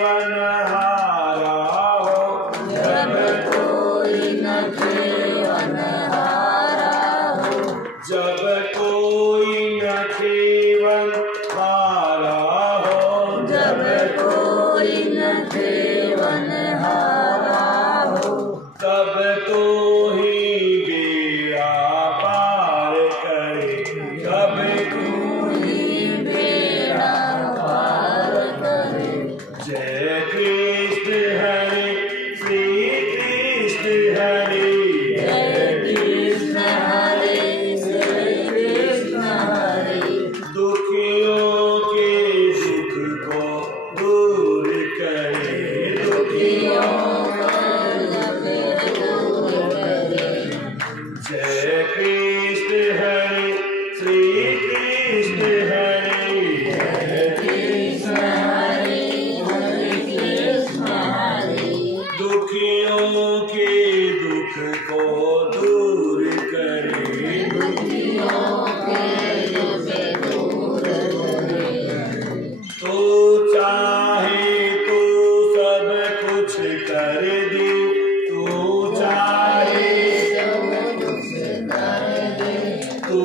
खेवन हारा हो, जब कोई न खेवन हारा हो, जब कोई न खेवन हारा हो, जब कोई न खेवन हारा हो, तब तो ही बेड़ा पार करे, तब तो ही बेड़ा पार करे। जय कृष्ण हरे श्री कृष्ण हरे, जय कृष्ण हरे श्री कृष्ण हरे, दुखियों के दुख को दूर करे, दुखियों जय कृष्ण हरे श्री कृष्ण हरे, जय कृष्ण हरे हरे कृष्ण हरे, दुखियों के दुख को दूर करे, दुखियों के दुख दूर करे। तो चाहे तो सब कुछ कर दे, तू चाहे तू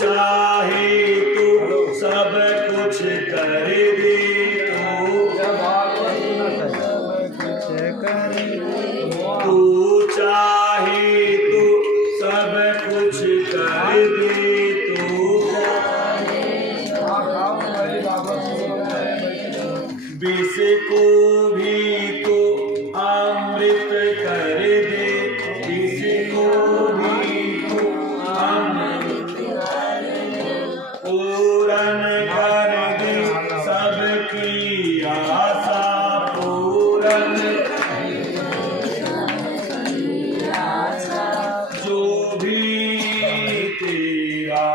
चाहे तू सब कुछ कर दे, तू चाहे तू सब कुछ कर दे, तू विष को भी तू अमृत कर दे, विष को भी तू अमृत पूरन कर दे, सबकी आशा पूरन जो भी तेरा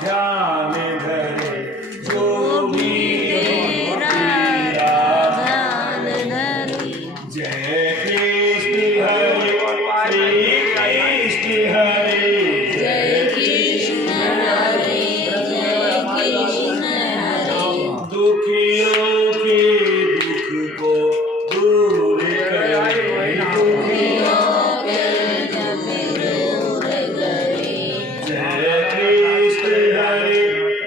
ध्यान धरे, जो भी तेरा ध्यान धरे। जय कृष्ण हरे श्री कृष्ण हरे, जय कृष्ण हरे जय कृष्ण हरे, दुखियों के दुख को दूर करे, दुखियों के दुख दूर करे। जय कृष्ण हरे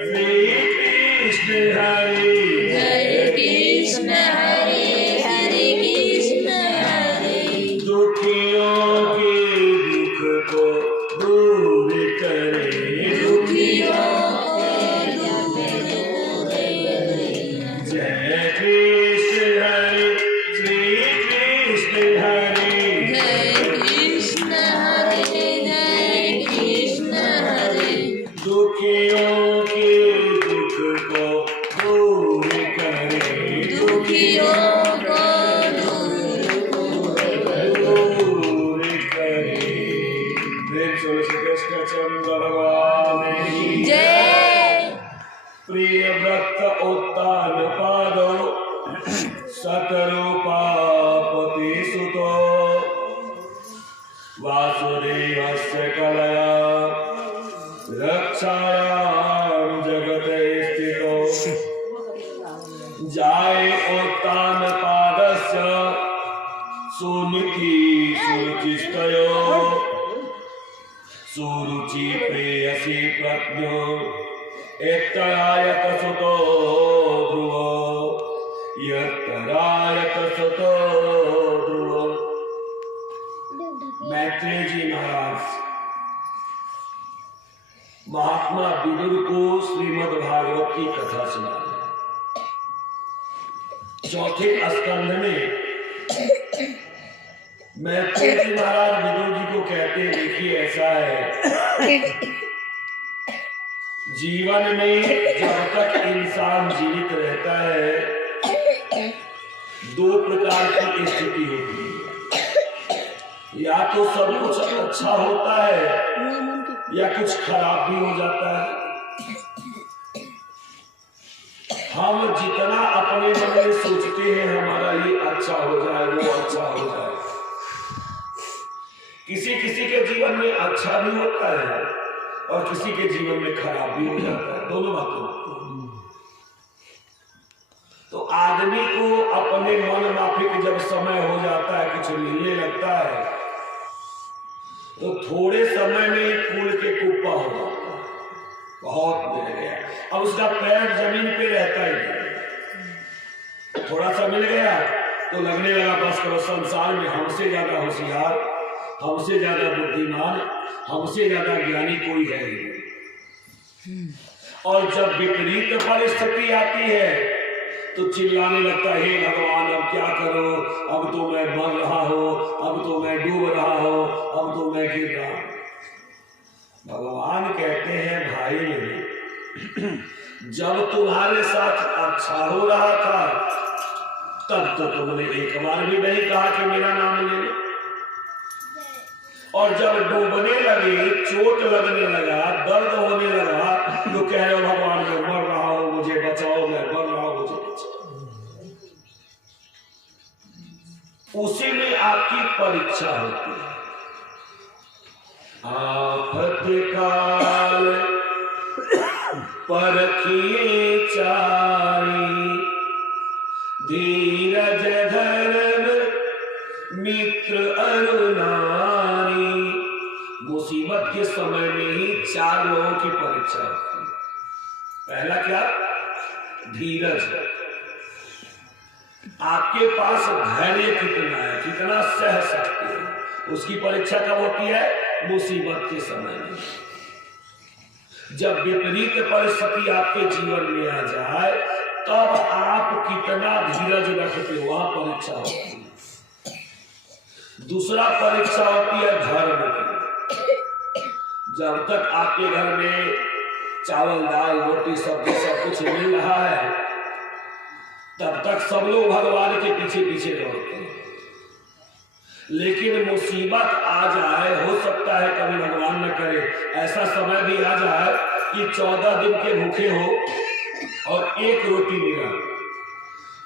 श्री कृष्ण हरे, जय कृष्ण हरे हरे कृष्ण हरे, दुखियों के दुख को दूर करे, दुखियों के दुख दूर करे। जय कृष्ण हरे श्री कृष्ण हरे, जय कृष्ण हरे जय कृष्ण हरे, दुखियों के दुख को दूर करे, दुखियों को दूर करे। प्रेम से श्री कृष्ण चंद्र भगवान की जय। प्रिय भक्त उत्तान पादो, सकरूपापति सुतो, वासुदेवस्य कलया रक्षायां जगते स्थितो, जाय उत्तान पादस्य सुनिधि सुरुचिस्तयो, सुरुचि प्रेयसी प्रज्ञो एकरायत सुतो ध्रुव, यत्तरायत सुतो ध्रुव। मैत्रेय जी महाराज महात्मा विदुर को श्रीमद् भागवत की कथा सुना रहे हैं। चौथे स्कंध में मैत्रेय जी महाराज विदुर जी को कहते हैं, देखिए ऐसा है जीवन में जब तक इंसान जीवित रहता है दो प्रकार की स्थिति होती है, या तो सब कुछ अच्छा होता है या कुछ खराब भी हो जाता है। हम जितना अपने मन में सोचते हैं हमारा ये अच्छा हो जाए वो अच्छा हो जाए, किसी किसी के जीवन में अच्छा भी होता है और किसी के जीवन में खराब भी हो जाता है, दोनों बातें। तो आदमी को अपने मन जब समय हो जाता है, कुछ मिलने लगता है, तो थोड़े समय में फूल के कुप्पा हो जाता है, बहुत मिल गया, अब उसका पैर जमीन पे रहता ही नहीं। थोड़ा सा मिल गया तो लगने लगा बस करो, संसार में हमसे ज्यादा होशियार, हमसे ज्यादा बुद्धिमान, हमसे ज्यादा ज्ञानी कोई है नहीं। और जब विपरीत परिस्थिति आती है तो चिल्लाने लगता है, हे भगवान अब क्या करो, अब तो मैं मर रहा हूं, अब तो मैं डूब रहा हूं, अब तो मैं गिर रहा हूं। भगवान कहते हैं, भाई जब तुम्हारे साथ अच्छा हो रहा था तब तो तुमने एक बार भी नहीं कहा कि मेरा नाम ले लो, और जब डूबने लगे, चोट लगने लगा, दर्द होने लगा, तो कह रहे हो भगवान मैं मर रहा हूं, मुझे बचाओ, मैं मर रहा हूं, मुझे बचाओ। उसी में आपकी परीक्षा होती है। आफत काल परखिए चारी, धीरज धर्म मित्र अरुणारी। मुसीबत के समय में ही 4 लोगों की परीक्षा होती है। पहला क्या? धीरज। आपके पास धैर्य कितना है, कितना सह सकते हैं, उसकी परीक्षा कब होती है? मुसीबत के समय में। जब विपरीत परिस्थिति आपके जीवन में आ जाए तब आप कितना धीरज रखते हो, वहां परीक्षा होती है। दूसरा परीक्षा होती है धर्म की। जब तक आपके घर में चावल दाल रोटी सब्जी सब कुछ मिल रहा है तब तक सब लोग भगवान के पीछे पीछे दौड़ते हैं। लेकिन मुसीबत आ जाए, हो सकता है कभी भगवान न करे ऐसा समय भी आ जाए कि 14 दिन के भूखे हो और 1 रोटी मिला,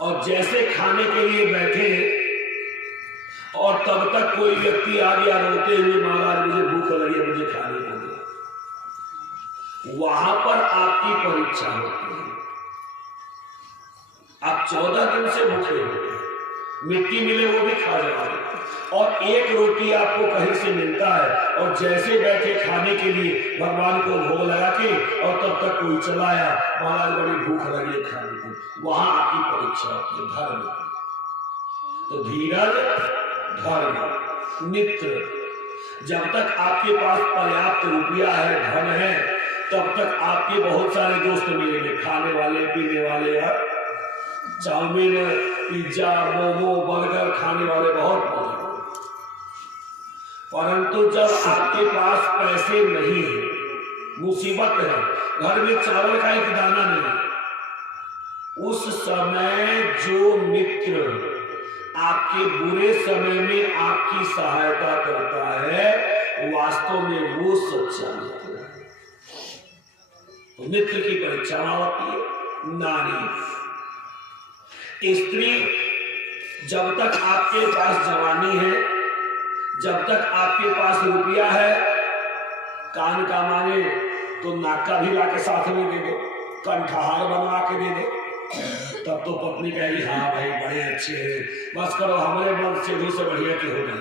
और जैसे खाने के लिए बैठे और तब तक कोई व्यक्ति आ गया रोते हुए, महाराज मुझे भूख लगी, मुझे खाने को दो। वहां पर आपकी परीक्षा होती है। आप 14 दिन से भूखे हो, मिट्टी मिले वो भी खा जाओगे, और 1 रोटी आपको कहीं से मिलता है, और जैसे बैठे खाने के लिए भगवान को भोग लगा के, और तब तक कोई चला आया, महाराज बड़ी भूख लगी खाने को। वहां आपकी परीक्षा होती है धर्म की। तो धीरज, धर्म, मित्र। जब तक आपके पास पर्याप्त रुपया है, धन है, तब तक आपके बहुत सारे दोस्त मिलेंगे, खाने वाले, पीने वाले, चाउमीन, पिज्जा, मोमो, बर्गर खाने वाले बहुत मिलेंगे। परंतु जब आपके पास पैसे नहीं है, मुसीबत है, घर में चावल का एक दाना नहीं, उस समय जो मित्र आपके बुरे समय में आपकी सहायता करता है, वास्तव में वो सच्चा मित्र है। तो मित्र की परीक्षा होती है। नारी, स्त्री, जब तक आपके पास जवानी है, जब तक आपके पास रुपया है, कान का मांगे तो नाक का भी लाके साथ में दे दो, कंठहार बनवा के दे दो, तब तो पत्नी कहेगी हाँ भाई बड़े अच्छे हैं, बस करो हमारे मन से दूसरे बढ़िया की हो गई।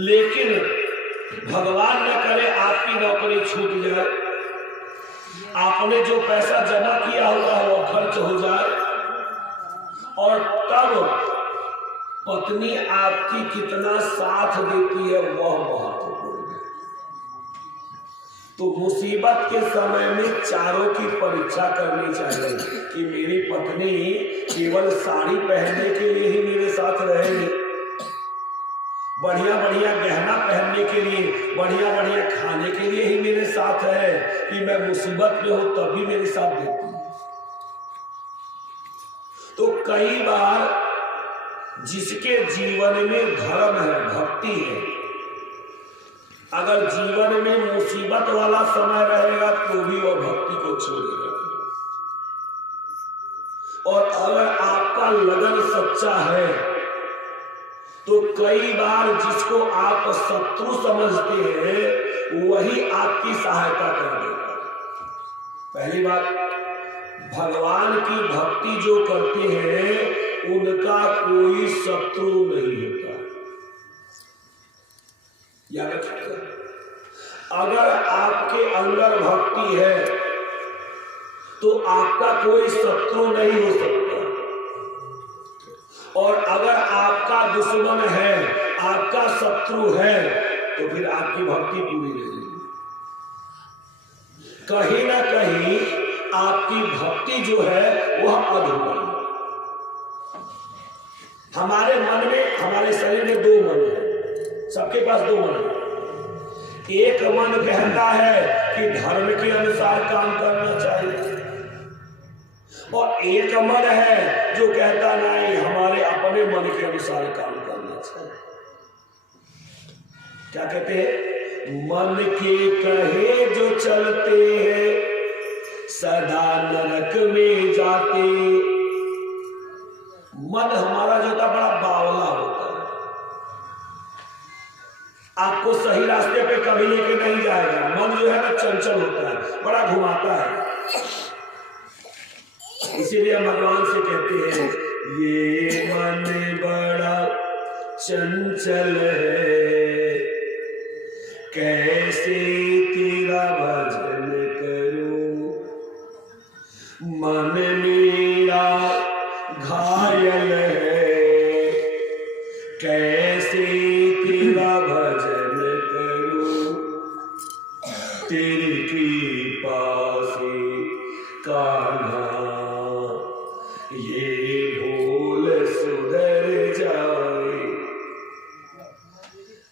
लेकिन भगवान न करे आपकी नौकरी छूट जाए, आपने जो पैसा जमा किया हुआ है वो खर्च हो जाए, और तब पत्नी आपकी कितना साथ देती है वह महत्वपूर्ण है। तो मुसीबत के समय में चारों की परीक्षा करनी चाहिए कि मेरी पत्नी केवल साड़ी पहनने के लिए ही मेरे साथ रहेगी, बढ़िया बढ़िया गहना पहनने के लिए, बढ़िया बढ़िया खाने के लिए ही मेरे साथ है, कि मैं मुसीबत में हूं तभी मेरे साथ देती है। तो कई बार जिसके जीवन में धर्म है, भक्ति है, अगर जीवन में मुसीबत वाला समय रहेगा तो भी वह भक्ति को छोड़ेगा। और अगर आपका लगन सच्चा है तो कई बार जिसको आप शत्रु समझते हैं वही आपकी सहायता कर देगा। पहली बात, भगवान की भक्ति जो करते हैं उनका कोई शत्रु नहीं होता। याद रखिएगा, अगर आपके अंदर भक्ति है तो आपका कोई शत्रु नहीं हो सकता, और अगर आपका दुश्मन है, आपका शत्रु है, तो फिर आपकी भक्ति पूरी नहीं। कहीं ना कहीं आपकी भक्ति जो है वह अधूरी है। हमारे मन में, हमारे शरीर में दो मन है, सबके पास दो मन है। एक मन कहता है कि धर्म के अनुसार काम करना चाहिए, और एक मन है जो कहता नहीं, हमारे अपने मन के अनुसार काम करना चाहिए। क्या कहते हैं? मन के कहे जो चलते हैं सदा नरक में जाते। मन हमारा जो था बड़ा बावला होता है, आपको सही रास्ते पे कभी लेके नहीं जाएगा। मन जो है ना चंचल होता है, बड़ा घुमाता है। इसीलिए भगवान से कहते हैं, ये मन बड़ा चंचल है, कैसे तेरा भजन करूं। मन मेरा घायल है, कैसे तेरा भजन करूं। तेरी कृपा से कान्हा ये भूल सुधर जाए।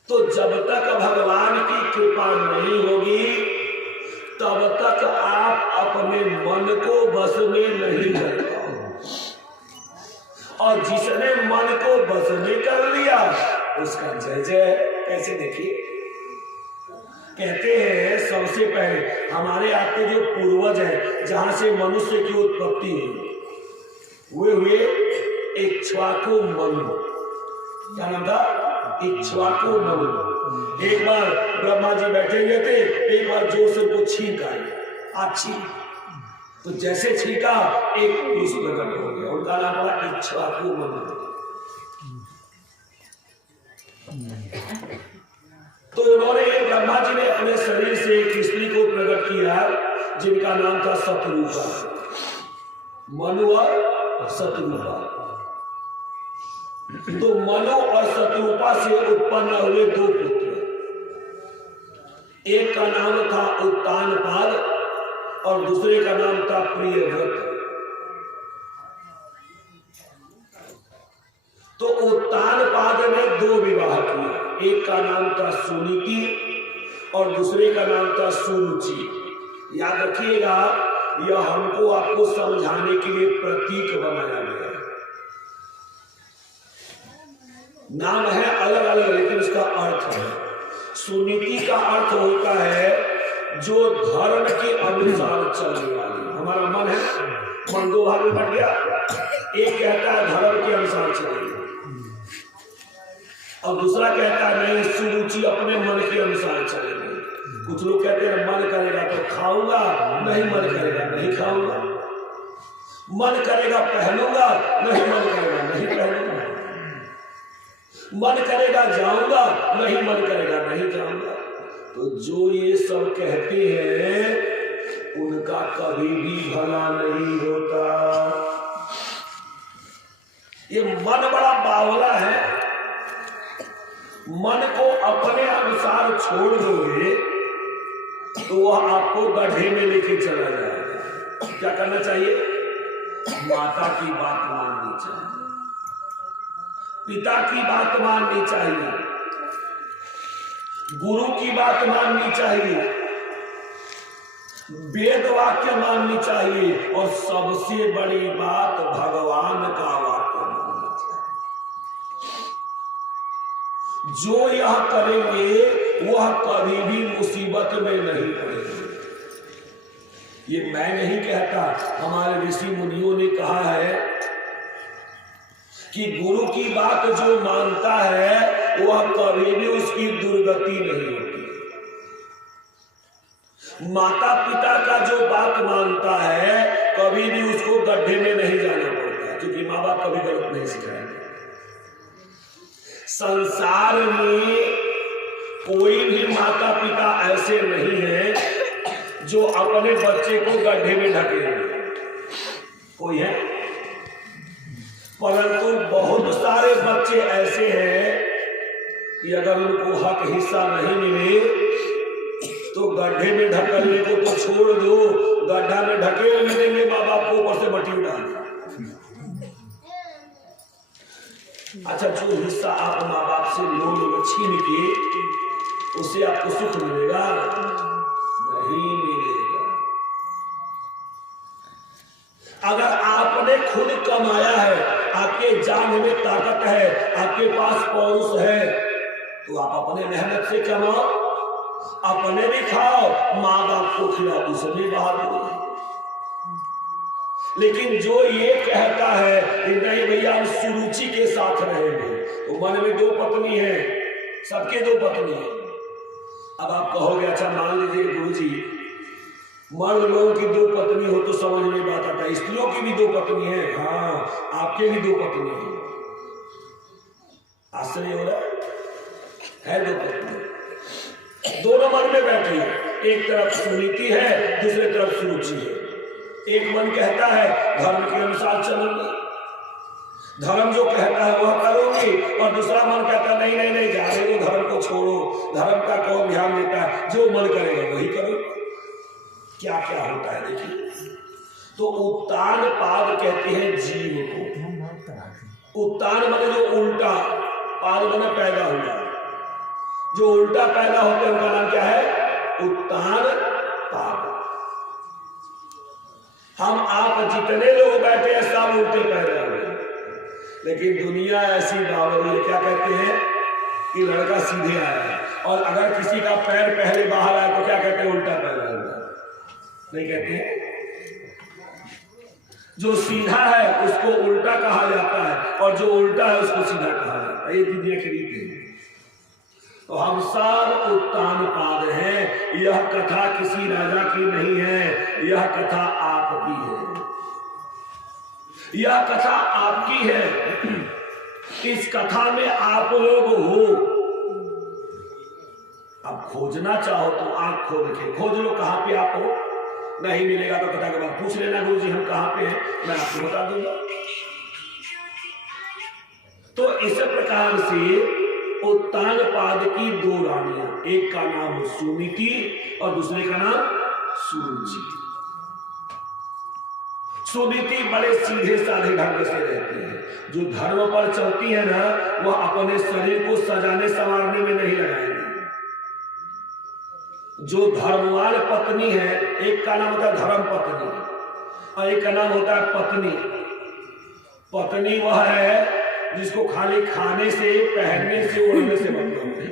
तो जब तक भगवान की कृपा नहीं होगी तब तक आप अपने मन को बस में नहीं कर पाओगे, और जिसने मन को बस में कर लिया उसका जय जय। कैसे देखिए, कहते हैं सबसे पहले हमारे आपके जो पूर्वज हैं, जहां से मनुष्य की उत्पत्ति हुई, हुए इक्ष्वाकु मनु। क्या नाम था? इक्ष्वाकु मनु। एक बार ब्रह्मा जी बैठे हुए थे, एक बार जोर से उनको छींक आई, अच्छी, तो जैसे छींका एक पुरुष प्रकट हो गया, उनका नाम पड़ा इक्ष्वाकु मनु। तो उन्होंने, ब्रह्मा जी ने अपने शरीर से एक स्त्री को प्रकट किया जिनका नाम था शतरूपा। मनु और शतरूपा। तो मनु और शतरूपा से उत्पन्न हुए दो पुत्र। एक का नाम था उत्तानपाद और दूसरे का नाम था प्रियव्रत। तो उत्तानपाद ने दो विवाह किए, एक का नाम था सुनीति और दूसरे का नाम था सुरुचि। याद रखिएगा, यह हमको आपको समझाने के लिए प्रतीक बनाया गया है। नाम है अलग अलग लेकिन उसका अर्थ है। सुनीति का अर्थ होता है जो धर्म के अनुसार चलने वाली। हमारा मन है, मन दो भाग में बट गया। एक कहता है धर्म के अनुसार चलेगी, और दूसरा कहता है नहीं, सुरुचि अपने मन के अनुसार चलेगी। कुछ लोग कहते हैं मन करेगा तो खाऊंगा, नहीं मन करेगा नहीं खाऊंगा, मन करेगा पहनूंगा, नहीं मन करेगा नहीं पहनूंगा, मन करेगा जाऊंगा, नहीं मन करेगा नहीं जाऊंगा। तो जो ये सब कहते हैं उनका कभी भी भला नहीं होता। ये मन बड़ा बावला है। मन को अपने अनुसार छोड़ दोगे तो वह आपको गड्ढे में लेके चला जाएगा। क्या करना चाहिए? माता की बात माननी चाहिए, पिता की बात माननी चाहिए, गुरु की बात माननी चाहिए, वेद वाक्य माननी चाहिए, और सबसे बड़ी बात भगवान का वाक्य मानना चाहिए। जो यह करेंगे वह कभी भी मुसीबत में नहीं पड़ेंगे। ये मैं नहीं कहता, हमारे ऋषि मुनियों ने कहा है कि गुरु की बात जो मानता है वह कभी भी उसकी दुर्गति नहीं होती। माता पिता का जो बात मानता है कभी कभी भी उसको गड्ढे में नहीं जाना पड़ता, क्योंकि माँ बाप कभी गलत नहीं सिखाएंगे। संसार में कोई भी माता पिता ऐसे नहीं है जो अपने बच्चे को गड्ढे में ढकेले। कोई है? परंतु बहुत सारे बच्चे ऐसे हैं कि अगर उनको हक हिस्सा नहीं मिले तो गड्ढे में ढकेलने को तो छोड़ दो, गड्ढा में ढकेल में देंगे माँ बाप को ऊपर से मट्टी उठा। अच्छा, जो हिस्सा आप माँ बाप से लोग छीन के उससे आपको सुख मिलेगा? नहीं मिलेगा। अगर आपने खुद कमाया है, आपके जान में ताकत है, आपके पास पौरुष है, तो आप अपने मेहनत से कमाओ, अपने भी खाओ, माँ बाप को खिलाओ, उसमें बहादुरी है। लेकिन जो ये कहता है कि नहीं भैया हम सुरुचि के साथ रहेंगे, तो मन में 2 पत्नी है, सबके 2 पत्नी है। अब आप कहोगे अच्छा मान लीजिए गुरुजी मर्द लोगों की 2 पत्नी हो तो समझ में बात आता है, स्त्रियों की भी 2 पत्नी है। हाँ, आपके भी 2 पत्नी है। आश्चर्य हो रहा है 2 पत्नी, दोनों मन में बैठी है। एक तरफ सुनीति है, दूसरी तरफ सुरुचि है। एक मन कहता है धर्म के अनुसार चलूंगी, धर्म जो कहता है वह करूंगी, और दूसरा मन कहता है नहीं नहीं नहीं, जाने दो, धर्म को छोड़ो, धर्म का कौन ध्यान देता है, जो मन करेगा वही करो। क्या क्या होता है देखिए। तो उत्तान पाद कहते हैं जीव को। उत्तान माने जो उल्टा, पाद माने पैदा हुआ, जो उल्टा पैदा होते हैं उनका नाम क्या है? उत्तान पाद। हम आप जितने लोग बैठे हैं सब उल्टे पैदा हुए, लेकिन दुनिया ऐसी बावली है, क्या कहते हैं कि लड़का सीधे आया है, और अगर किसी का पैर पहले बाहर आया तो क्या कहते हैं? उल्टा पैदा हुआ। नहीं कहते हैं? जो सीधा है उसको उल्टा कहा जाता है, और जो उल्टा है उसको सीधा कहा जाता है। ये दुनिया की रीत है। तो हम सब उत्तान पाद हैं। यह कथा किसी राजा की नहीं है, यह कथा आपकी है, यह कथा आपकी है। इस कथा में आप लोग हो। अब खोजना चाहो तो आंख खोल के खोज लो कहां पे आप हो। नहीं मिलेगा तो कथा के बाद पूछ लेना गुरुजी हम कहां पे हैं, मैं आपको बता दूंगा। तो इस प्रकार से उत्तान पाद की 2 रानियां, एक का नाम सुनीति और दूसरे का नाम सुरुचि। सुनीति बड़े सीधे साधे ढंग से रहती है, जो धर्म पर चलती है ना, वह अपने शरीर को सजाने संवारने में नहीं लगाएगी। जो धर्मवान पत्नी है, एक का नाम होता है धर्म पत्नी और एक का नाम होता है पत्नी। पत्नी वह है जिसको खाली खाने से, पहनने से, ओढ़ने से मतलब है,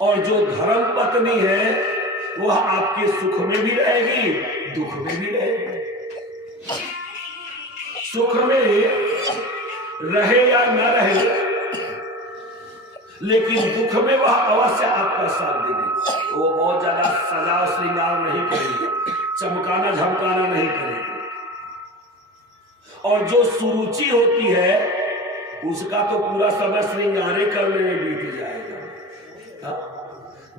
और जो धर्म पत्नी है वह आपके सुख में भी रहेगी, दुख में भी रहेगी। सुख में रहे या न रहे, लेकिन दुख में वह अवश्य आपका साथ देगी। वो बहुत ज्यादा सजा श्रृंगार नहीं करेगी, चमकाना झमकाना नहीं करेगी। और जो सुरुचि होती है उसका तो पूरा समय श्रृंगारे करने में बीत जाएगा।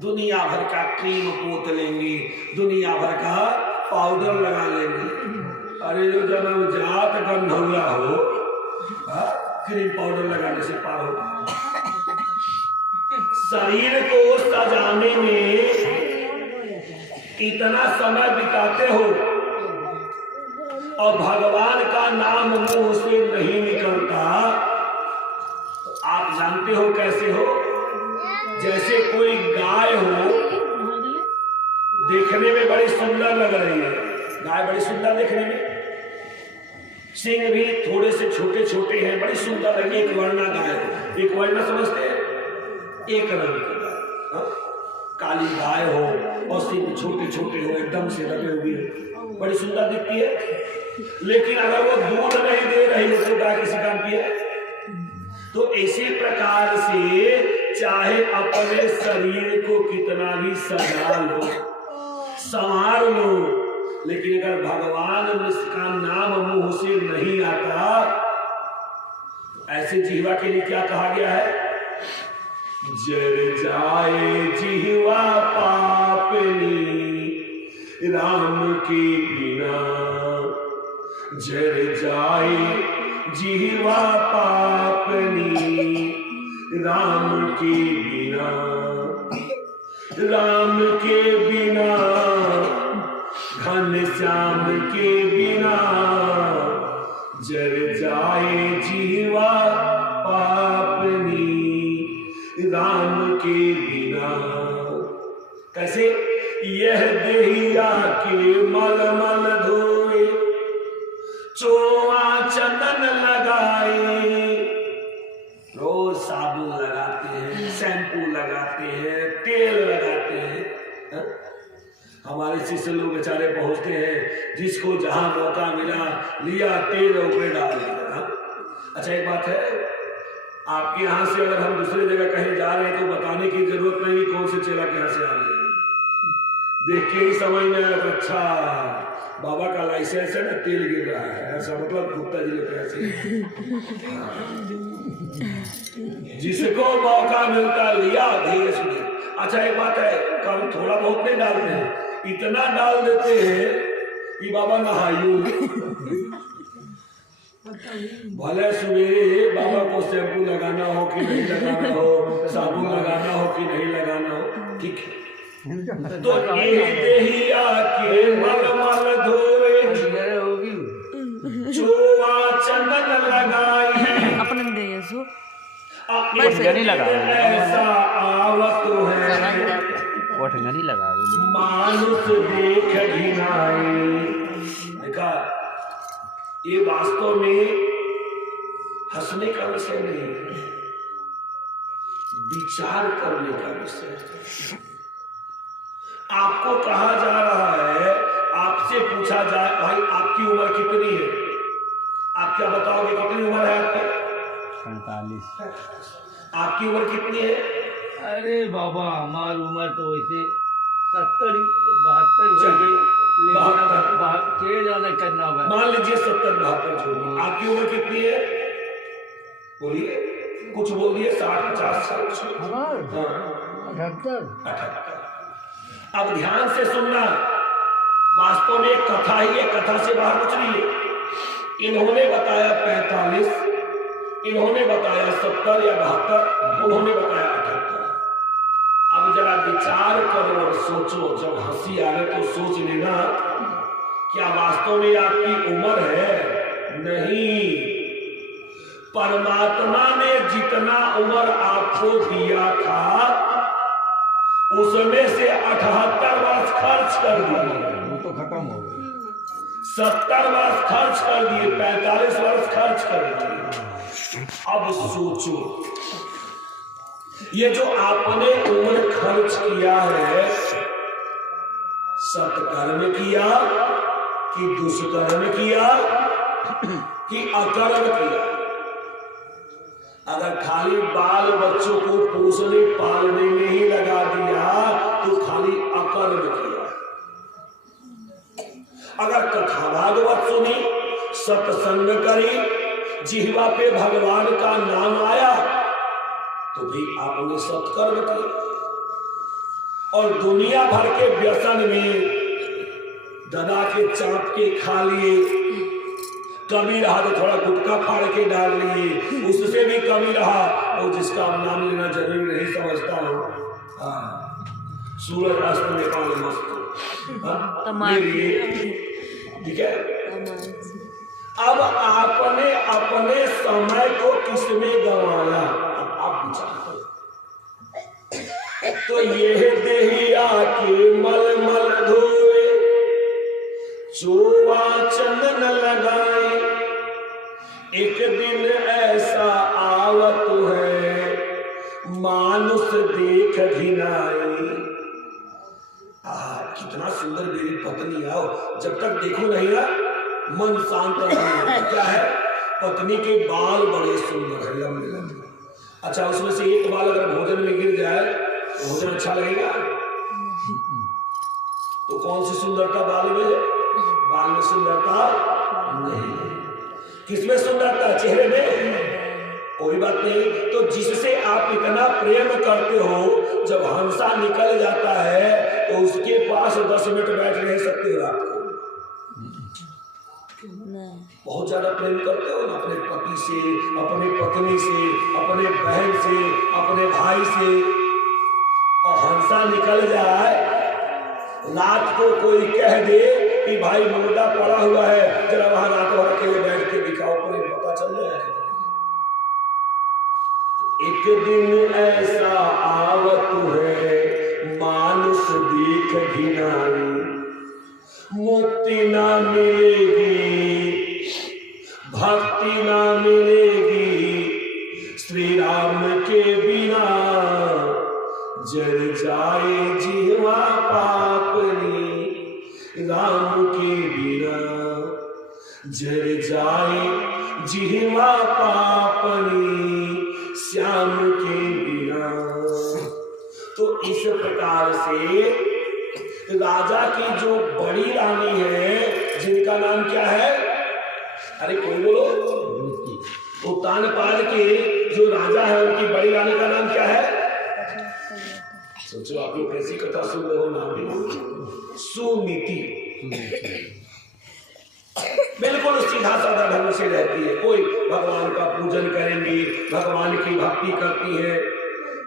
दुनिया भर का क्रीम पोत लेंगी, दुनिया भर का पाउडर लगा लेंगी। अरे जो जन्मजात गंधौला हो, क्रीम पाउडर लगाने से पार होता है। शरीर को सजाने में इतना समय बिताते हो और भगवान का नाम मुंह से नहीं निकलता, तो आप जानते हो कैसे हो? जैसे कोई गाय हो, देखने में बड़ी सुंदर लग रही है, गाय बड़ी सुंदर देखने में, सिंह भी थोड़े से छोटे छोटे हैं, बड़ी सुंदर लगी। एक वर्णा गाय हो, एक वर्णा समझते हैं, एक रंग की गाय, काली गाय हो और सिंह छोटे छोटे हो, एकदम से लगे हुए, बड़ी सुंदर दिखती है। लेकिन अगर वो दूध नहीं दे रही हो तो गाय किसी काम की है? तो इसी प्रकार से चाहे अपने शरीर को कितना भी सजा लो, संवार लो, लेकिन अगर भगवान का नाम मुंह से नहीं आता, ऐसे जिह्वा के लिए क्या कहा गया है? जर जाए जिह्वा पापनी राम के बिना, जर जाए जिह्वा पापनी राम के बिना, राम के बिना घनश्याम के बिना, जर जाए जीवा पापनी राम के बिना। कैसे? यह देहिया के मल मल धोए, चोआ चंदन लगाए, रोज साबुन लगाते हैं, शैम्पू लगाते हैं, तेल लगाते हैं। हमारे शिष्य लोग बेचारे पहुंचते हैं, जिसको जहां मौका मिला लिया तेल ऊपर डाल दिया। अच्छा एक बात है, आपके यहाँ से अगर हम दूसरी जगह कहीं जा रहे हैं तो बताने की जरूरत नहीं कौन से चेला के यहाँ से आ रहे हैं, देख के ही समझ में आया। अच्छा बाबा का लाइसेंस है ना, तेल गिर रहा है, ऐसा मतलब गुप्ता जी के पैसे। जिसको मौका मिलता लिया धीरे से। अच्छा एक बात है, कम थोड़ा बहुत नहीं डालते हैं, इतना डाल देते हैं कि बाबा नहायू। भले सवेरे बाबा को शैम्पू लगाना हो कि नहीं लगाना हो, साबुन लगाना हो कि नहीं लगाना हो, ठीक है। तो ये देहिया के मल मल धोए, चोआ चंदन लगाई, अपने दे यसु नहीं लगा ऐसा आवत है, नहीं लगा मानुष देख घिनाए। देखा, ये वास्तव में हंसने का विषय नहीं है, विचार करने का विषय है। आपको कहा जा रहा है, आपसे पूछा जाए भाई आपकी उम्र कितनी है, आप क्या बताओगे कितनी उम्र है आपकी? 45। आपकी उम्र कितनी है? अरे बाबा हमारी उम्र तो वैसे 70 72 हो गई, लेकिन जाना करना है। मान लीजिए 70 72 छोड़िए, आपकी उम्र कितनी है? बोलिए, कुछ बोलिए। 60 50 साल? 78। अब ध्यान से सुनना, वास्तव में एक कथा ही है, कथा से बाहर कुछ नहीं है। इन्होंने बताया 45, इन्होंने बताया 70 या 72, उन्होंने बताया 78। अब जरा विचार करो और सोचो, जब हंसी आवे तो सोच लेना, क्या वास्तव में आपकी उम्र है? नहीं, परमात्मा ने जितना उम्र आपको दिया था उसमें से 78 वर्ष खर्च कर दिए, वो तो खत्म हो गई। 70 वर्ष खर्च कर दिए, 45 वर्ष खर्च कर दिए। अब सोचो, ये जो आपने उम्र खर्च किया है, सत्कर्म किया कि दुष्कर्म किया कि अकर्म किया? अगर खाली बाल बच्चों को पोसने पालने में ही लगा दिया तो खाली अकर्म किया। अगर कथा भागवत सुनी, सत्संग करी, जिह्वा पे भगवान का नाम आया तो भी आपने सत्कर्म किया। और दुनिया भर के व्यसन में ददा के चाप के खा लिए, कमी रहा तो थोड़ा गुटखा फाड़ के डाल लिए, उससे भी कमी रहा तो जिसका नाम लेना जरूरी नहीं समझता हो। हाँ, सूरज अस्त में पानी मस्त, ठीक है। अब आपने अपने समय को किसमें गंवाया? आप विचार करो। तो ये देहिया के मल मल धोए, चोआ चंदन लगाए, एक दिन ऐसा आवत है मानुष देख घिनाए। कितना सुंदर मेरी पत्नी आओ, जब तक देखो नहीं ना मन शांत नहीं। क्या है? पत्नी के बाल बड़े सुंदर है, लंबे लंबे। अच्छा, उसमें से एक बाल अगर भोजन में गिर जाए तो भोजन अच्छा लगेगा? तो कौन सी सुंदरता बाल में है? बाल में सुंदरता नहीं। किसमें सुंदरता? चेहरे में। कोई बात नहीं। तो जिससे आप इतना प्रेम करते हो, जब हंसा निकल जाता है तो उसके पास 10 मिनट बैठ नहीं सकते हो आप। बहुत ज्यादा प्रेम करते हो ना अपने पति से, अपने पत्नी से, अपने बहन से, अपने भाई से, और हंसा निकल जाए, रात को कोई कह दे कि भाई मुर्दा पड़ा हुआ है, जरा वहां रात भर अकेले बैठ के दिखाओ, प्रेम पता चल जाएगा। एक दिन ऐसा आवत है मानुष देख घिनाई, मुक्ति ना मिलेगी, भक्ति ना मिलेगी, श्री राम के बिना जल जाए जीवा पापनी, राम के बिना जल जाए जीवा पापनी, श्याम के बिना। तो इस प्रकार से राजा की जो बड़ी रानी है, जिनका नाम क्या है? अरे कोई बोलो। उत्तानपाद के जो राजा है उनकी बड़ी रानी का नाम क्या है? सोचो आप लोग कैसी कथा सुन रहे हो। नाम भी सुनीति। बिल्कुल सीधा साधा ढंग से रहती है। कोई भगवान का पूजन करेंगी, भगवान की भक्ति करती है।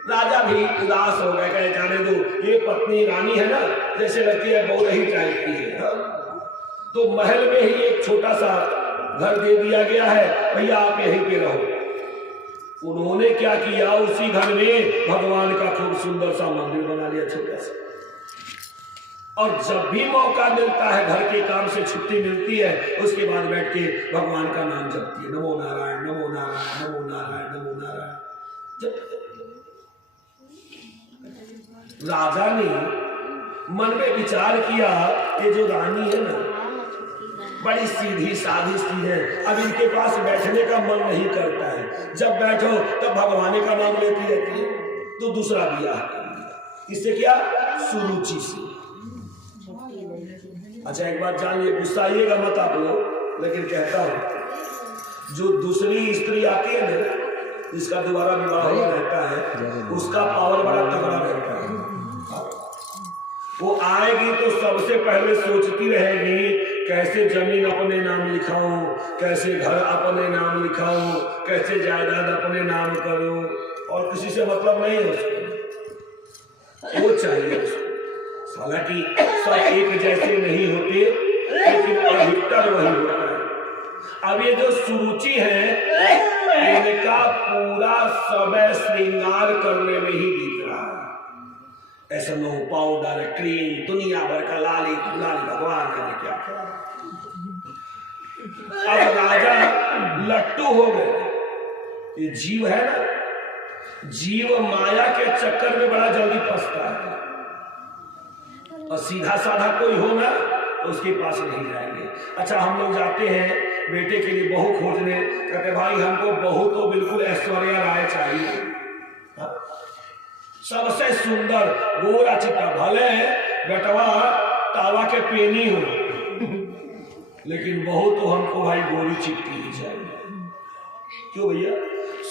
राजा भी उदास हो गए, कहे जाने दो, ये पत्नी रानी है ना, जैसे लगती है बहुरही टाइप की है। तो महल में ही एक छोटा सा घर दे दिया गया है, भैया आप यहीं पे रहो। उन्होंने क्या किया, उसी घर में भगवान का खूब सुंदर सा मंदिर बना लिया, छोटा सा। और जब भी मौका मिलता है, घर के काम से छुट्टी मिलती है, उसके बाद बैठ के भगवान का नाम जपती है, नमो नारायण नमो नारायण नमो नारायण नमो नारायण। राजा ने मन में विचार किया, ये जो रानी है ना, बड़ी सीधी साधी सी है, अब इनके पास बैठने का मन नहीं करता है। जब बैठो तब भगवान का नाम लेती रहती है। तो दूसरा ब्याह कर लिया। इससे क्या? सुरुचि से। अच्छा एक बात जान लीजिए, गुस्सा आइएगा मत आप लोग, लेकिन कहता हूं, जो दूसरी स्त्री आती है ना, जिसका दोबारा विवाह हुआ रहता है, उसका पावर बड़ा तगड़ा रहता है। वो आएगी तो सबसे पहले सोचती रहेगी, कैसे जमीन अपने नाम लिखाऊं, कैसे घर अपने नाम लिखाऊं, कैसे जायदाद अपने नाम करूं, और किसी से मतलब नहीं है उसको, वो चाहिए उसको। हालांकि सब एक जैसे नहीं होते, लेकिन अधिकतर वही होता है। अब ये जो सुरुचि है, इनका पूरा समय श्रृंगार करने में ही बीत रहा है। ऐसा नो पाउडर क्रीम दुनिया भर का लाली लाली, भगवान का क्या। अब राजा लट्टू हो गए। ये जीव है ना, जीव माया के चक्कर में बड़ा जल्दी फंसता है, और सीधा साधा कोई हो ना तो उसके पास नहीं जाएंगे। अच्छा हम लोग जाते हैं बेटे के लिए बहू खोजने, कहते भाई हमको बहू तो बिल्कुल ऐश्वर्या राय चाहिए, सबसे सुंदर गोरा चिट्टा, भले बेटवा तावा के पेनी हो, लेकिन बहू तो हमको भाई गोरी चिट्टी ही चाहिए। क्यों भैया?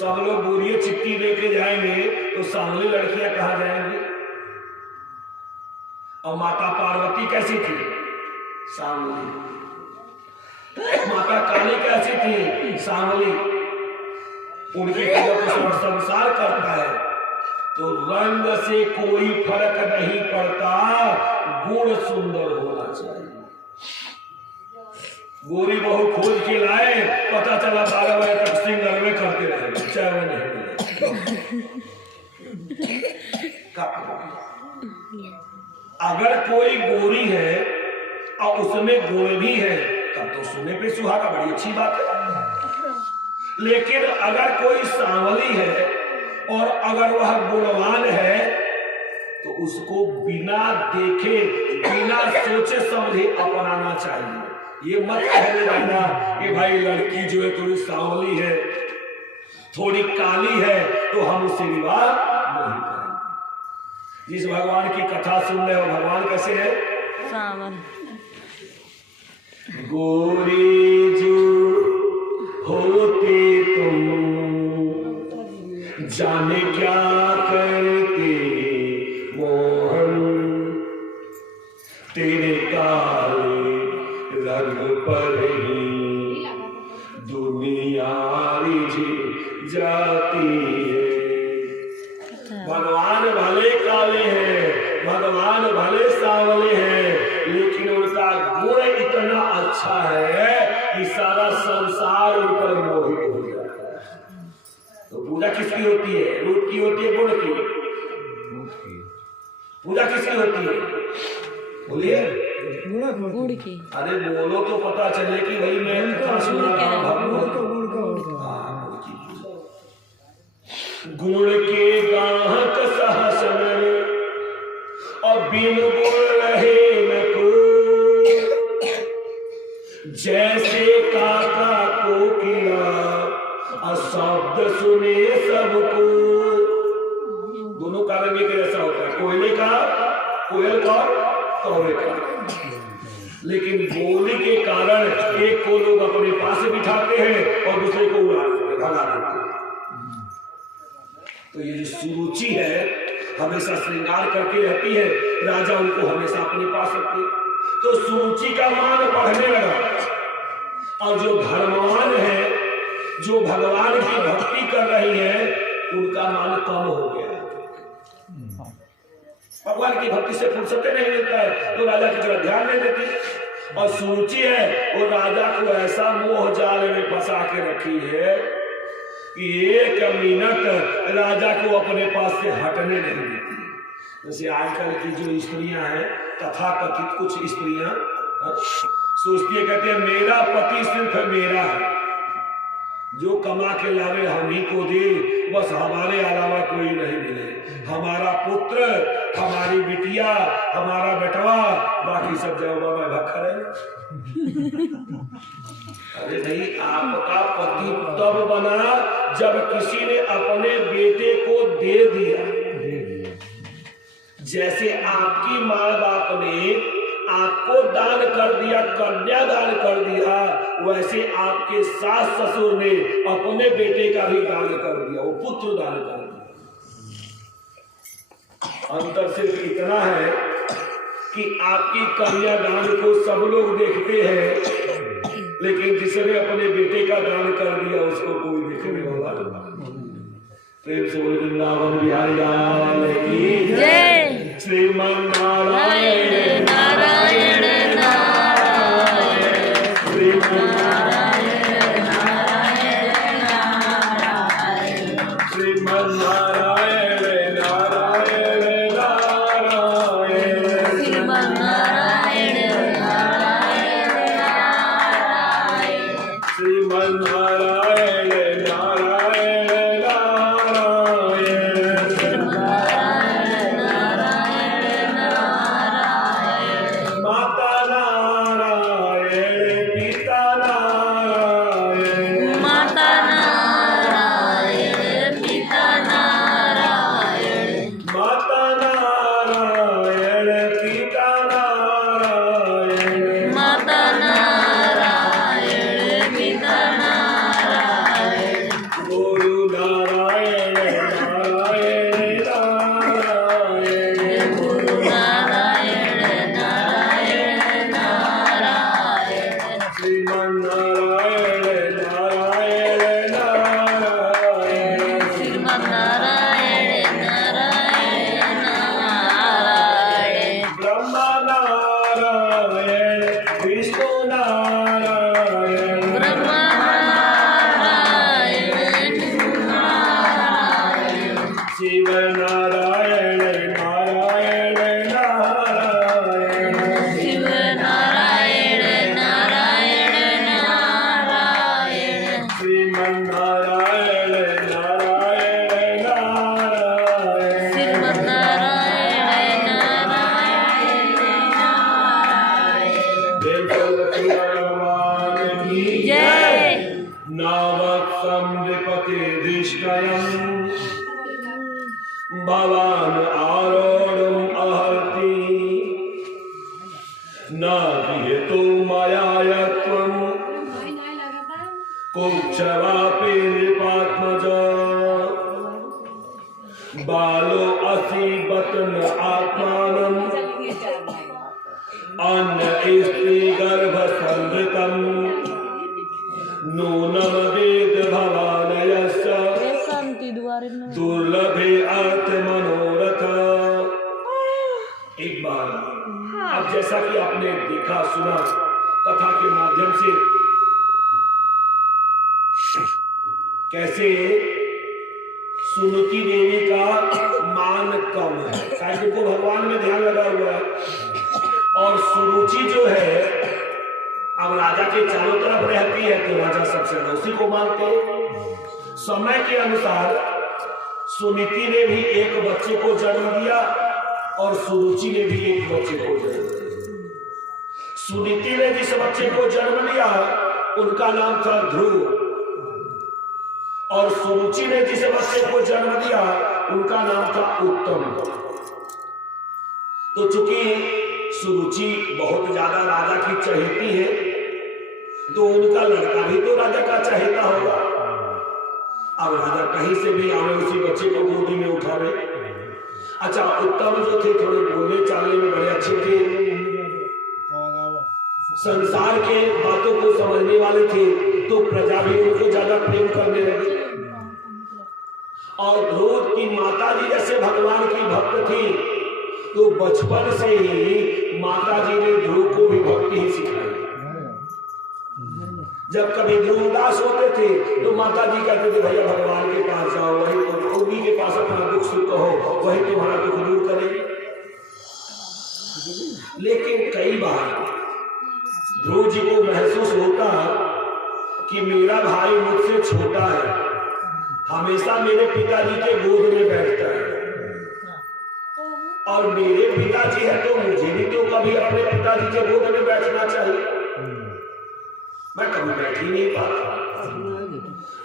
सब लोग गोरी चिट्टी लेके जाएंगे तो सांवली लड़कियां कहाँ जाएंगी? और माता पार्वती कैसी थी? सांवली। माता काली कैसी थी? सांवली। उनके जब संसार करता है तो रंग से कोई फर्क नहीं पड़ता, गुण सुंदर होना चाहिए। गोरी बहू खोज के लाए, पता चला 12 बजे तक सिंगर में करते रहे, चाहे वह नहीं अगर कोई गोरी है और उसमें गुण भी है, तब तो सुनने पे सुहागा, बड़ी अच्छी बात है। लेकिन अगर कोई सांवली है और अगर वह गुणवान है, तो उसको बिना देखे, बिना सोचे समझे अपनाना चाहिए। ये मत कहने लगना कि भाई लड़की जो है थोड़ी सांवली है, थोड़ी काली है, तो हम उससे विवाह नहीं करेंगे। जिस भगवान की कथा सुन रहे हो, भगवान कैसे है? सावन। गोरी जो होते तुम जाने क्या करते मोहन, तेरे काले रंग पर ही दुनिया रिझ जाती है। भगवान भले काले हैं, भगवान भले सांवले हैं, लेकिन उनका गुण इतना अच्छा है कि सारा संसार उन पर मोहित हो जाता है। तो पूजा किसकी होती है? रूप की होती है, गुण की? पूजा किसकी होती है? बोलिए। गुड़ की। अरे बोलो तो पता चले कि भाई मैं कथा सुना रहा हूं। गुण के गाहक सहसन और बिन गुण रहे न को, जैसे काका कोकिला शब्द सुने सबको। दोनों का रंग एक ऐसा होता है, कोयले का, कोयल का, कौवे का। लेकिन बोली के कारण एक को लोग अपने पास बिठाते हैं और दूसरे को उड़ा देते हैं, भगा देते हैं। तो ये जो सुरुचि है हमेशा श्रृंगार करके रहती है, राजा उनको हमेशा अपने पास रखते। तो सुरुचि का मान बढ़ने लगा और जो धर्मवान है, जो भगवान की भक्ति कर रही है, उनका मान कम हो गया। भगवान की भक्ति से फुर्सत नहीं मिलता है तो राजा की तरफ ध्यान नहीं देती। और सुरुचि है वो राजा को ऐसा मोह जाल में फंसा के रखी है कि एक मिनट राजा को अपने पास से हटने नहीं देती। जैसे आजकल की जो स्त्रियां हैं, तथाकथित कुछ स्त्रियां सोचती है, कहते हैं मेरा पति सिर्फ मेरा है, जो कमा के लावे हम ही को दे, बस हमारे अलावा कोई नहीं मिले। हमारा पुत्र, हमारी बिटिया, हमारा बेटवा, बाकी सब जाओ बाबा भक्खर है। अरे नहीं, आपका पति तब बना जब किसी ने अपने बेटे को दे दिया। जैसे आपकी माँ बाप ने आपको दान कर दिया, कन्या दान कर दिया, वैसे आपके सास ससुर ने अपने बेटे का भी दान कर दिया, वो पुत्र दान कर दिया। अंतर सिर्फ इतना है कि आपकी कन्या दान को सब लोग देखते हैं, लेकिन जिसने अपने बेटे का दान कर दिया उसको कोई देखने वाला नहीं। प्रेम से बोले वृंदावन बिहारी लाल की जय। श्रीमन नारायण नारायण नारायण, श्रीमन नारायण नारायण नारायण, श्रीमन नारायण नारायण नारायण, श्रीमन नारायण नारायण नारायण, श्रीमन नारायण नारायण नारायण, श्रीमन नारायण नारायण नारायण, माता नारायण पिता नारायण, माता नारायण पिता नारायण, माता नारायण पिता नारायण, माता नारायण पिता नारायण, गुरु नारायण नारायण नारायण, गुरु नारायण नारायण नारायण, श्रीमन नारायण नारायण नारायण, श्रीमन नारायण नारायण नारायण, ब्रह्मा नारायण विष्णु नारायण, ब्रह्मा नारायण नारायण, शिव नारायण नारायण नारायण, शिव नारायण नारायण नारायण, श्रीमन नारायण नारायण नारायण, श्रीमन नारायण नारायण नारायण। भगवान की जय। नावत्सं विपतिर्धिष्ठयम् भवान् आरोढुम् अर्हति, न विहितो मया कुक्षवापि नृपात्मज बालो असीबत न आत्मानं अन्न स्त्री गर्भ संवृतम नूनम वेद भवानयस्य दुर्लभे अर्थ मनोरथ। एक बार अब जैसा कि आपने देखा सुना कथा के माध्यम से कैसे सुनीति देवी का मान कम है, शायद को भगवान में ध्यान लगा हुआ है। और सुरुचि जो है अब राजा के चारों तरफ रहती है तो राजा सबसे ज्यादा उसी को मानते हैं। समय के अनुसार सुनीति ने भी एक बच्चे को जन्म दिया और सुरुचि ने भी एक बच्चे को जन्म दिया। सुनीति ने जिस बच्चे को जन्म दिया उनका नाम था ध्रुव और सुरुचि ने जिस बच्चे को जन्म दिया उनका नाम था उत्तम। तो चूंकि सुरुचि बहुत ज्यादा राजा की चहेती है तो उनका लड़का भी तो राजा का चहेता होगा। अब राजा कहीं से भी आवे उसी बच्चे को गोदी में उठावे। अच्छा, उत्तम जो थे थोड़े बोलने चालने में बड़े अच्छे थे, संसार के बातों को समझने वाले थे तो प्रजा भी उनको ज्यादा प्रेम करने लगी। और ध्रुव की माता जी जैसे भगवान की भक्त थी तो बचपन से ही माता जी ने ध्रुव को भी भक्ति ही सिखाई। जब कभी ध्रुव उदास होते थे तो माता जी कहते थे भैया भगवान के पास जाओ, वही तो उन्हीं के पास अपना दुख सुख हो, वही तुम्हारा दुख दूर करेंगे। लेकिन कई बार ध्रुव जी को महसूस होता कि मेरा भाई मुझसे छोटा है, हमेशा मेरे पिताजी के गोद में बैठता है और मेरे पिताजी है तो मुझे भी तो कभी अपने पिताजी के गोद में बैठना चाहिए। मैं कभी बैठ ही नहीं पाता।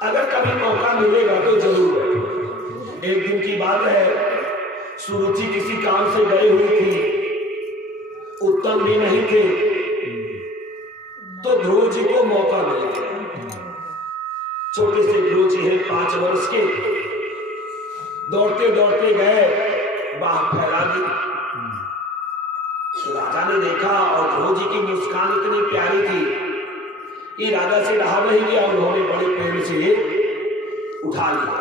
अगर कभी मौका मिलेगा तो जरूर बैठूंगा। एक दिन की बात है, सुरुचि किसी काम से गई हुई थी, उत्तम भी नहीं थे, तो ध्रुव जी को मौका मिल गया। छोटे से ध्रुव जी है 5 वर्ष के, दौड़ते दौड़ते गए, बाह फैला दी। तो राजा ने देखा और ध्रुव जी की मुस्कान इतनी प्यारी थी कि राजा से रहा नहीं गया। उन्होंने बड़े प्रेम से उठा लिया,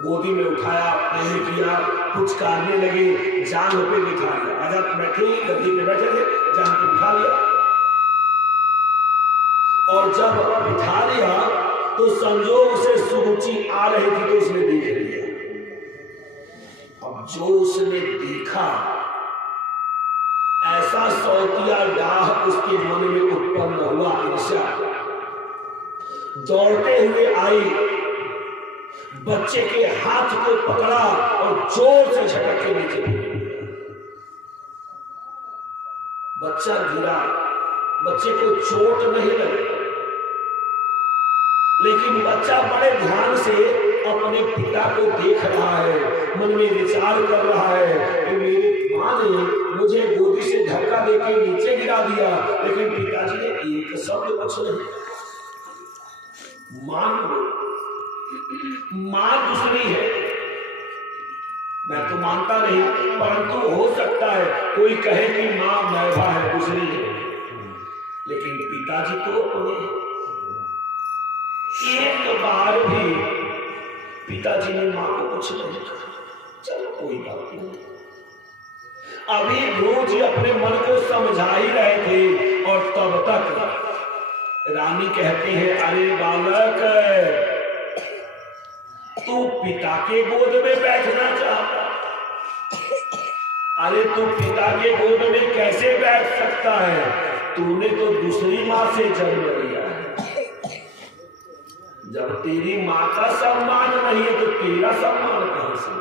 गोदी में उठाया, प्रेम किया, पुचकारने लगे, जांघ पे बिठा लिया। राजा बैठे गद्दी पे बैठे थे, जांघ पे बिठा लिया और जब बिठा लिया तो संजोग से सुरुचि आ रही थी तो उसने देख लिया। अब जो उसने देखा ऐसा सौतिया डाह उसके मन में उत्पन्न हुआ, ईर्ष्या। दौड़ते हुए आई, बच्चे के हाथ को पकड़ा और जोर से झटक के नीचे गिरा। बच्चा गिरा, बच्चे को चोट नहीं लगी, लेकिन बच्चा बड़े ध्यान से अपने पिता को देख रहा है, मन में विचार कर रहा है कि मेरी मां ने मुझे गोदी से धक्का देकर नीचे गिरा दिया, लेकिन पिताजी ने एक शब्द कुछ नहीं। मां दूसरी है, मैं तो मानता नहीं, परंतु हो सकता है कोई कहे कि मां मैवा है, दूसरी है, लेकिन पिताजी तो अपने हैं। एक बार भी पिताजी ने मां को कुछ नहीं कहा। चलो कोई बात नहीं। अभी ध्रुव जी अपने मन को समझा ही रहे थे और तब तक रानी कहती है, अरे बालक, तू पिता के गोद में बैठना चाहता? अरे तू पिता के गोद में कैसे बैठ सकता है? तूने तो दूसरी मां से जन्म लिया है। जब तेरी मां का सम्मान नहीं है तो तेरा सम्मान कहां से?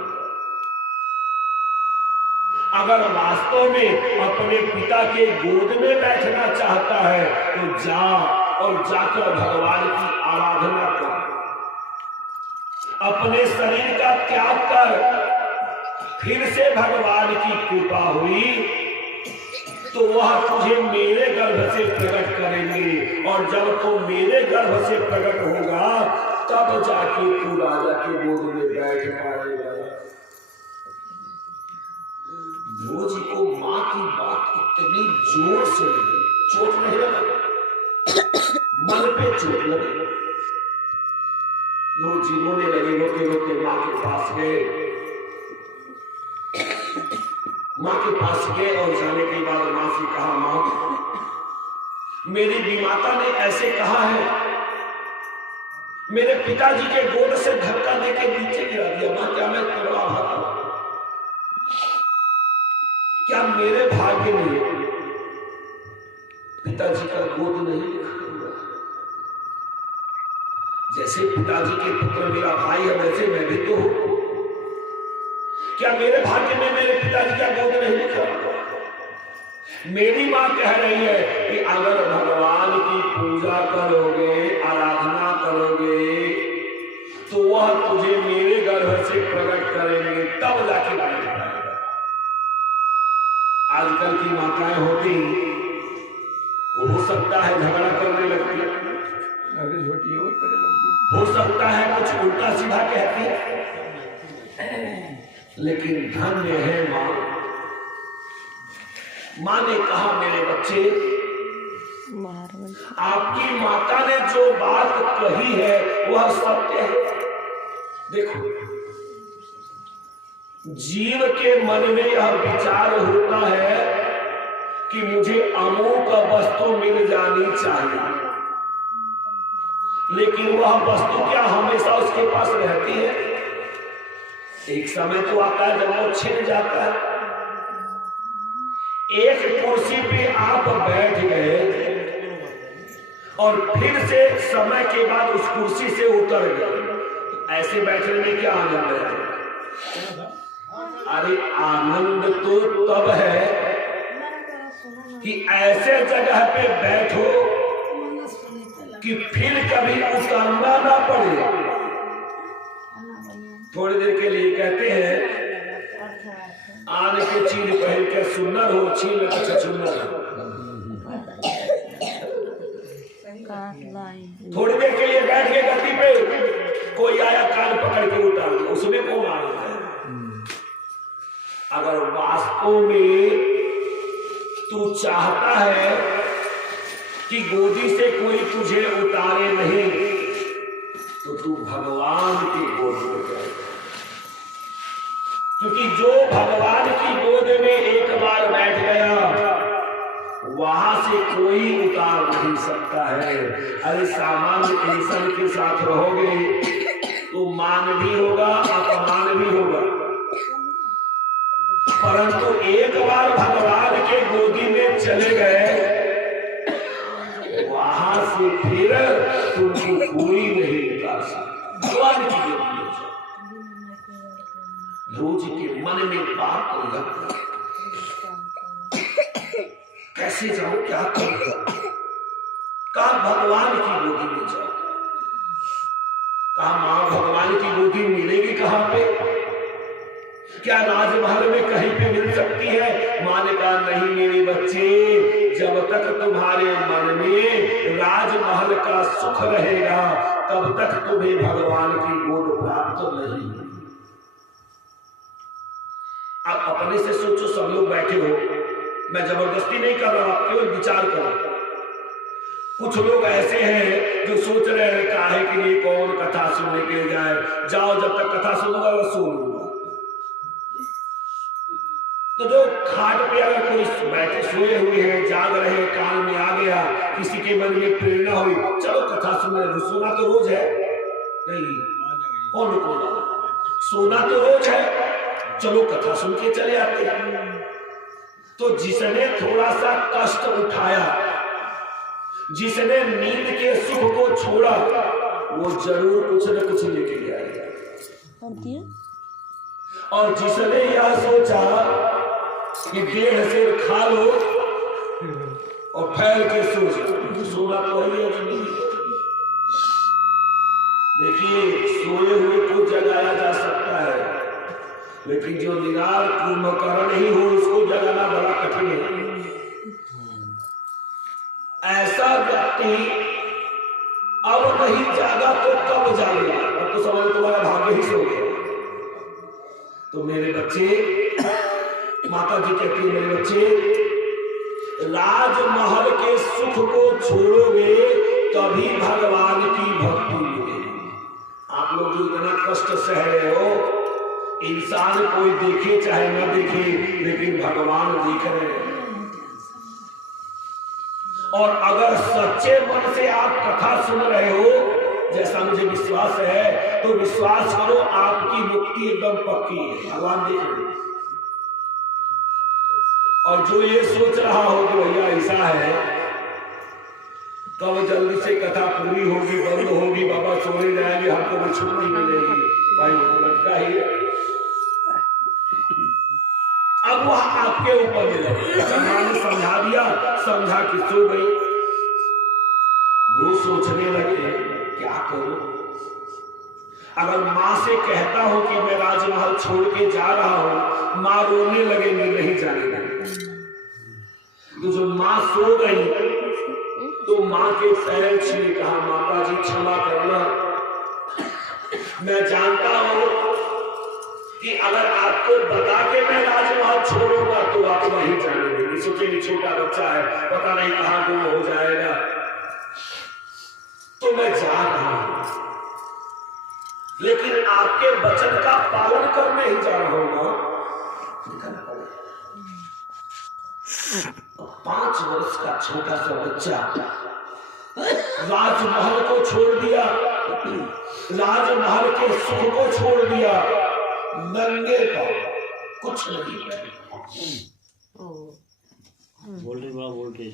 अगर वास्तव में अपने पिता के गोद में बैठना चाहता है तो जा और जाकर भगवान की आराधना कर, अपने शरीर का त्याग कर। फिर से भगवान की कृपा हुई तो वह तुझे मेरे गर्भ से प्रकट करेंगे, और जब तू मेरे गर्भ से प्रकट होगा तब जाके तू राजा के गोद में बैठ पाएगा। ध्रुव जी को मां की बात इतनी जोर से लगी, चोट नहीं लगा, मन पे चोट लगी। ध्रुव जी रोने लगे, रोते रोते मां के पास गए। मां के पास गए और जाने के बाद मां से कहा, मां मेरी बीमाता ने ऐसे कहा है, मेरे पिताजी के गोद से धक्का देके नीचे गिरा दिया। मां क्या मैं तलवा भागा? क्या मेरे भाग्य में पिताजी का गोद नहीं लिखा हुआ? जैसे पिताजी के पुत्र मेरा भाई है, वैसे मैं भी तो हूं। क्या मेरे भाग्य में मेरे पिताजी का गोद नहीं लिखा हुआ? मेरी मां कह रही है कि अगर भगवान की पूजा करोगे, आराधना करोगे, तो वह तुझे मेरे गर्भ से प्रकट करेंगे, तब जाके बैठ पाएगा। आजकल की माताएं होती, हो सकता है झगड़ा करने लगती, अगर छोटी हो करने लगती, हो सकता है कुछ उल्टा सीधा कहती, लेकिन धन्य है मां। मां ने कहा, मेरे बच्चे, आपकी माता ने जो बात कही है वह सत्य है। देखो, जीव के मन में यह विचार होता है कि मुझे अमोक वस्तु मिल जानी चाहिए, लेकिन वह वस्तु क्या हमेशा उसके पास रहती है? एक समय तो आता है जब वो छिन जाता है। एक कुर्सी पे आप बैठ गए और फिर से समय के बाद उस कुर्सी से उतर गए, ऐसे बैठने में क्या आनंद है? अरे आनंद तो तब है कि ऐसे जगह पे बैठो कि फिर कभी उतरना ना पड़े। थोड़ी देर के लिए कहते हैं, आन के चील पहन के सुन्नर हो, छील के छछुन्नर हो। थोड़ी देर के लिए बैठ के गद्दी पे, कोई आया कान पकड़ के उतार दिया, उसमें कौन आनंद है? अगर वास्तव में तू चाहता है कि गोदी से कोई तुझे उतारे नहीं, तो तू भगवान की गोद में जाए, क्योंकि जो भगवान की गोद में एक बार बैठ गया, वहां से कोई उतार नहीं सकता है। अरे सामान्य इंसान के साथ रहोगे तो मान भी होगा, अपमान भी होगा, परंतु एक बार भगवान के गोदी में चले गए, वहां से फिर तुमको कोई नहीं उतार सकता। भगवान की गोदी में ध्रुव जी के मन में बात लग, कैसे जाओ, क्या करो? कहा भगवान की गोदी में जाओ। कहा मां भगवान की गोदी मिलेगी कहां पे? क्या राजमहल में कहीं पे मिल सकती है? मां ने कहा नहीं मेरे बच्चे, जब तक तुम्हारे मन में राजमहल का सुख रहेगा तब तक तुम्हें भगवान की गोद प्राप्त नहीं। आप अपने से सोचो, सब लोग बैठे हो, मैं जबरदस्ती नहीं कर रहा, केवल विचार करो। कुछ लोग ऐसे हैं जो सोच रहे हैं काहे के लिए कौन कथा सुनने के लिए जाए, जाओ जब तक कथा सुनूंगा वो सो लूंगा। तो जो खाट पे अगर कोई बैठे सोए हुए हैं, जाग रहे हैं, कान में आ गया, किसी के मन में प्रेरणा हुई, चलो कथा सुन रहे, सोना तो रोज है नहीं, कौन रुकोगा? सोना तो रोज है, चलो कथा सुन के चले आते हैं। तो जिसने थोड़ा सा कष्ट उठाया, जिसने नींद के सुख को छोड़ा, वो जरूर कुछ न कुछ लेके आएगा। और जिसने यह सोचा कि 1.5 सेर खा लो और फैल के सो जाओ, सोना तो ही है नहीं। देखिए, सोए हुए को जगाया जा सकता है, लेकिन जो निराल कुंभकर्ण ही हो उसको जगाना बड़ा कठिन है। ऐसा व्यक्ति अब नहीं जागा तो कब जागेगा? अब तो समझ तुम्हारा भाग्य ही सो गया। तो मेरे बच्चे, माता जी कहती है मेरे बच्चे, राजमहल के सुख को छोड़ोगे तभी भगवान की भक्ति मिलेगी। आप लोग जो इतना कष्ट सह रहे हो, इंसान कोई देखे चाहे न देखे, लेकिन भगवान देख रहे हैं। और अगर सच्चे मन से आप कथा सुन रहे हो, जैसा मुझे विश्वास है, तो विश्वास करो आपकी मुक्ति एकदम पक्की है, भगवान देख रहे हैं। और जो ये सोच रहा हो कि भैया ऐसा है, कब जल्दी से कथा पूरी होगी, बंद होगी, बाबा सोने जाएंगे, हमको कुछ नहीं मिलेगी, भाई वो तो लगता ही है। अब वह आपके ऊपर मिलेगा। मैंने समझा दिया, समझा कि सो गई। वो सोचने लगे क्या करूं? अगर माँ से कहता हूं कि मैं राजमहल छोड़ के जा रहा हूं, माँ रोने लगेंगे, नहीं जाने देंगे। तो जो माँ सो गई तो माँ के पैर छीने कहा, माता जी क्षमा करना, मैं जानता हूं कि अगर आपको बता के मैं राजमहल छोड़ूंगा तो आप वहीं जाने देंगे। सोचेंगे छोटा बच्चा है, पता नहीं कहां गुम हो जाएगा, तो मैं जा रहा हूं, लेकिन आपके वचन का पालन करने ही जा रहा हूं। 5 वर्ष का छोटा सा बच्चा राजमहल को छोड़ दिया, राजमहल के सुख को छोड़ दिया, नंगे पांव, कुछ नहीं है। वोल्टेज बड़ा वोल्टेज